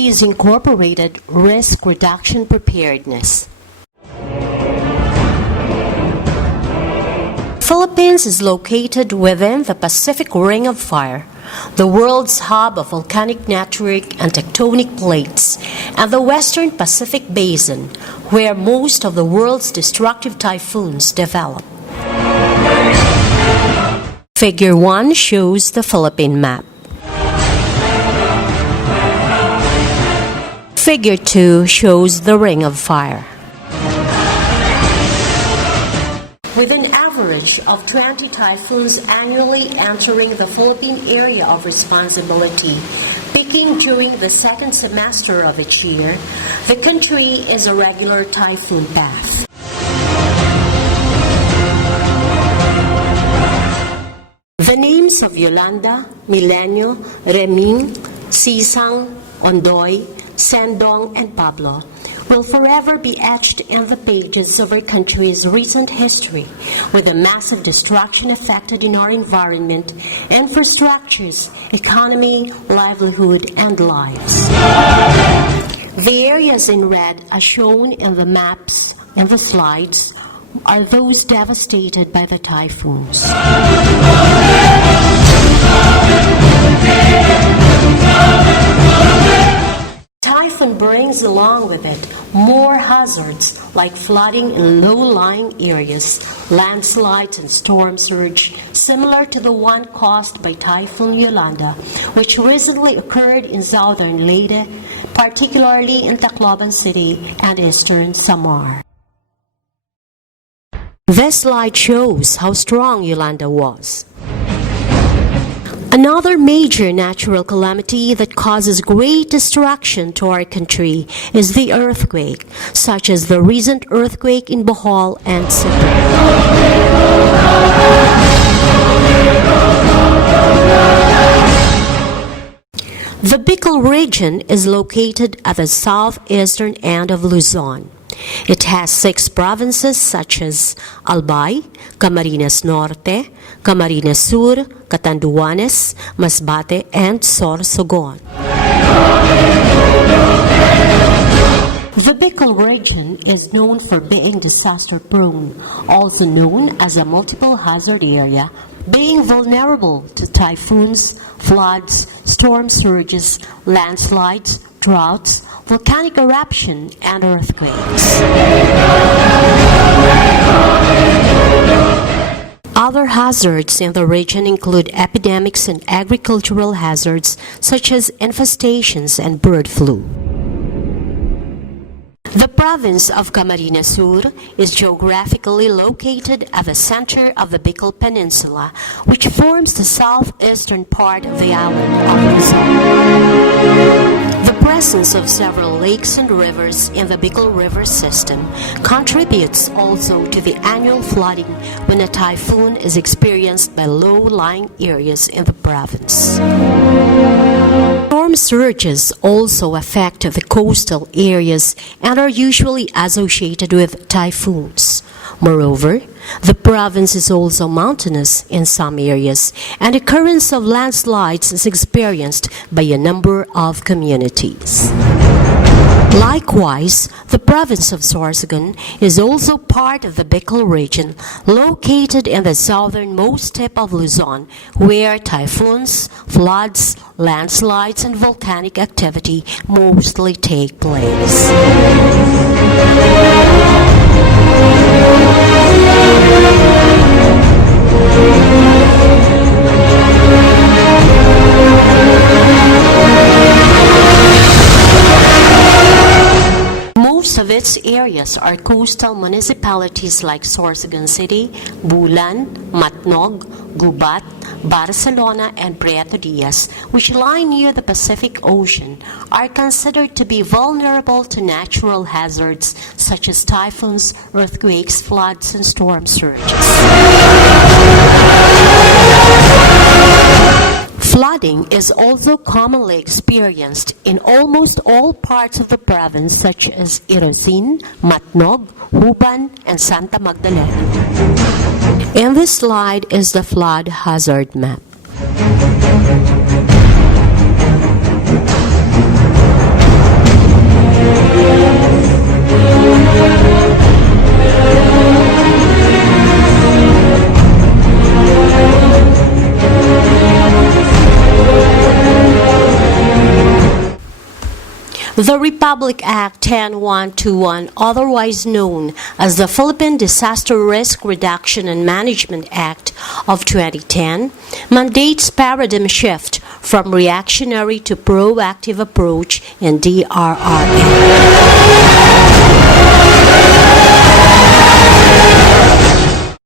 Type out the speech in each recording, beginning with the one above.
phase incorporated risk reduction preparedness. Philippines is located within the Pacific Ring of Fire, the world's hub of volcanic network and tectonic plates, and the Western Pacific Basin, where most of the world's destructive typhoons develop. Figure 1 shows the Philippine map. Figure 2 shows the Ring of Fire. With an average of 20 typhoons annually entering the Philippine area of responsibility, peaking during the second semester of each year, the country is a regular typhoon path. The names of Yolanda, Milenio, Reming, Sisang, Ondoy, Sendong, and Pablo will forever be etched in the pages of our country's recent history, with the massive destruction affected in our environment, infrastructures, economy, livelihood, and lives. The areas in red, as shown in the maps and the slides, are those devastated by the typhoons. Typhoon brings along with it more hazards like flooding in low-lying areas, landslides, and storm surge, similar to the one caused by Typhoon Yolanda, which recently occurred in southern Leyte, particularly in Tacloban City and eastern Samar. This slide shows how strong Yolanda was. Another major natural calamity that causes great destruction to our country is the earthquake, such as the recent earthquake in Bohol and Cebu. The Bicol region is located at the southeastern end of Luzon. It has 6 provinces such as Albay, Camarines Norte, Camarines Sur, Catanduanes, Masbate, and Sorsogon. The Bicol region is known for being disaster-prone, also known as a multiple hazard area, being vulnerable to typhoons, floods, storm surges, landslides, droughts, volcanic eruption, and earthquakes. Other hazards in the region include epidemics and agricultural hazards such as infestations and bird flu. The province of Camarines Sur is geographically located at the center of the Bicol Peninsula, which forms the southeastern part of the island of Luzon. The presence of several lakes and rivers in the Bicol River system contributes also to the annual flooding when a typhoon is experienced by low-lying areas in the province. Storm surges also affect the coastal areas and are usually associated with typhoons. Moreover, the province is also mountainous in some areas, and occurrence of landslides is experienced by a number of communities. Likewise, the province of Sorsogon is also part of the Bicol region, located in the southernmost tip of Luzon, where typhoons, floods, landslides, and volcanic activity mostly take place. Most of its areas are coastal municipalities like Sorsogon City, Bulan, Matnog, Gubat, Barcelona, and Prieto Diaz, which lie near the Pacific Ocean, are considered to be vulnerable to natural hazards such as typhoons, earthquakes, floods, and storm surges. Flooding is also commonly experienced in almost all parts of the province, such as Irosin, Matnog, Huban, and Santa Magdalena. In this slide is the flood hazard map. The Republic Act 10121, otherwise known as the Philippine Disaster Risk Reduction and Management Act of 2010, mandates paradigm shift from reactionary to proactive approach in DRRM.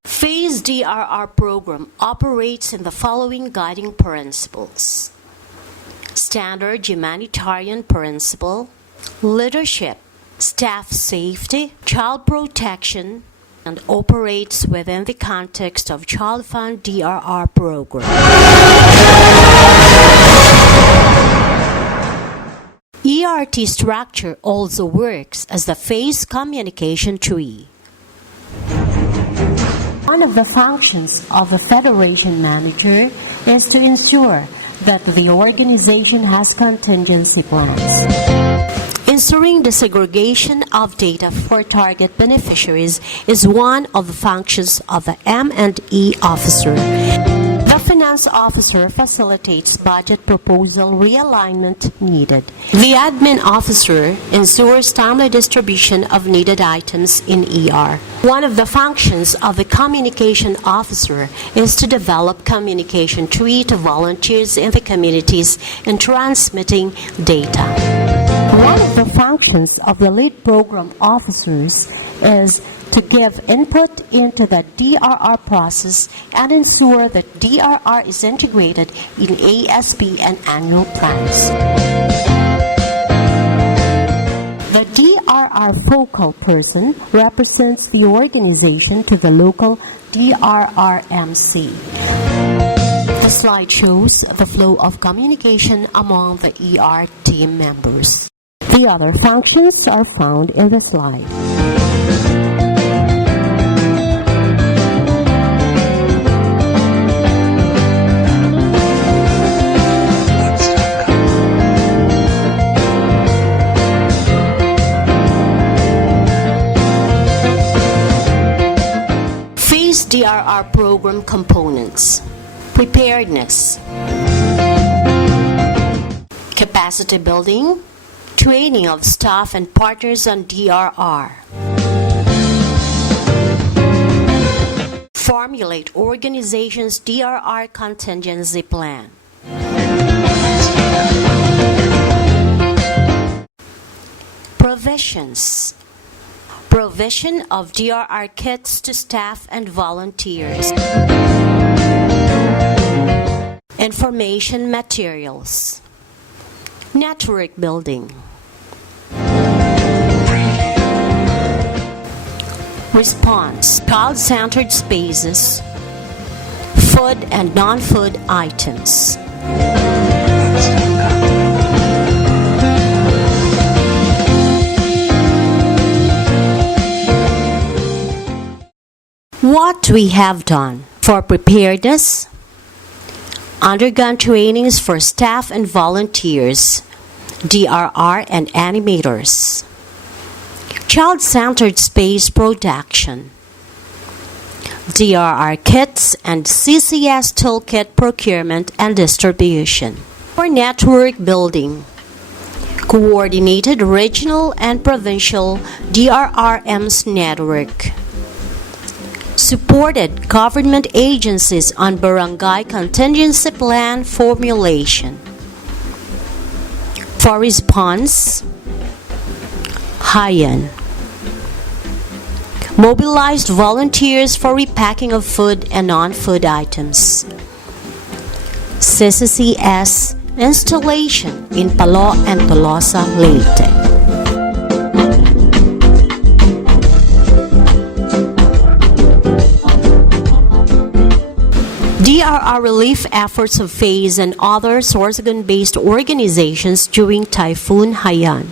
Phase DRR program operates in the following guiding principles: standard humanitarian principle, leadership, staff safety, child protection, and operates within the context of Child Fund DRR program. ERT structure also works as the phase communication tree. One of the functions of the Federation Manager is to ensure that the organization has contingency plans. Ensuring the segregation of data for target beneficiaries is one of the functions of the M&E officer. The finance officer facilitates budget proposal realignment needed. The admin officer ensures timely distribution of needed items in ER. One of the functions of the communication officer is to develop communication tree to volunteers in the communities in transmitting data. One of the functions of the lead program officers is to give input into the DRR process and ensure that DRR is integrated in ASP and annual plans. The DRR focal person represents the organization to the local DRRMC. The slide shows the flow of communication among the ER team members. The other functions are found in the slide. Phase DRR program components: preparedness, capacity building, training of staff and partners on DRR, formulate organization's DRR contingency plan, provisions, provision of DRR kits to staff and volunteers, information materials, network building, response, child-centered spaces, food and non-food items. What we have done for preparedness: undergone trainings for staff and volunteers, DRR and animators, child-centered space production, DRR kits and CCS toolkit procurement and distribution. For network building, coordinated regional and provincial DRRM's network, supported government agencies on barangay contingency plan formulation. For response, Hayan, mobilized volunteers for repacking of food and non-food items. CCCS installation in Palo and Tolosa, Leyte. DRR relief efforts of phase and other Sorsogon-based organizations during Typhoon Haiyan.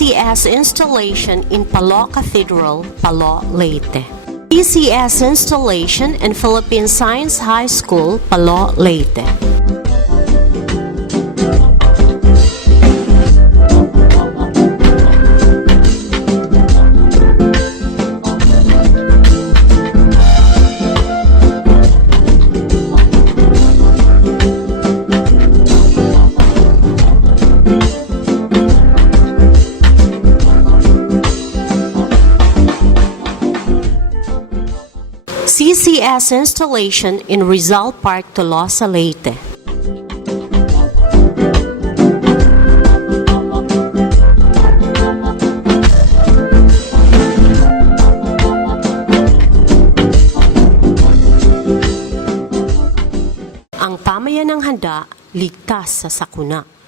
CCS installation in Palo Cathedral, Palo, Leyte. CCS installation in Philippine Science High School, Palo, Leyte. CCS installation in Rizal Park, Tolosa, Leyte. Ang pamayanang handa, ligtas sa sakuna.